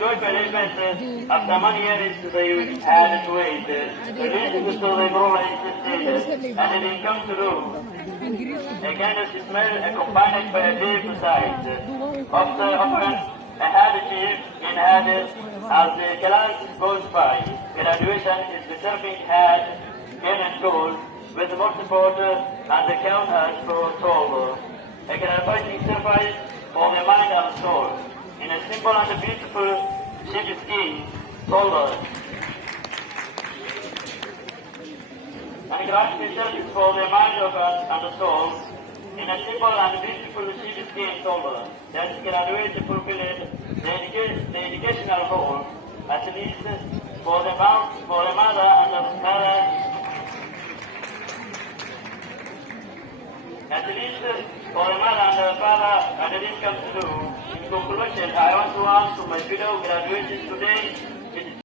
joyful event after many years they had to wait. Released to the brother insisted, and it didn't come through. Again, the smell accompanied by a deep sight of the often a head chief in Hades as the class goes by. Graduation is the surfing head in school with more support and the count has for a gratifying surprise for the mind and soul in a simple and beautiful sheep skin sold. And gratifying service for the mind of us and the soul in a simple and beautiful sheep skin sold that graduated fulfilled the educational goal, at least for the mother and the father. At least for the mother and the father, and it didn't come through. In conclusion, I want to ask my widow graduating today, it is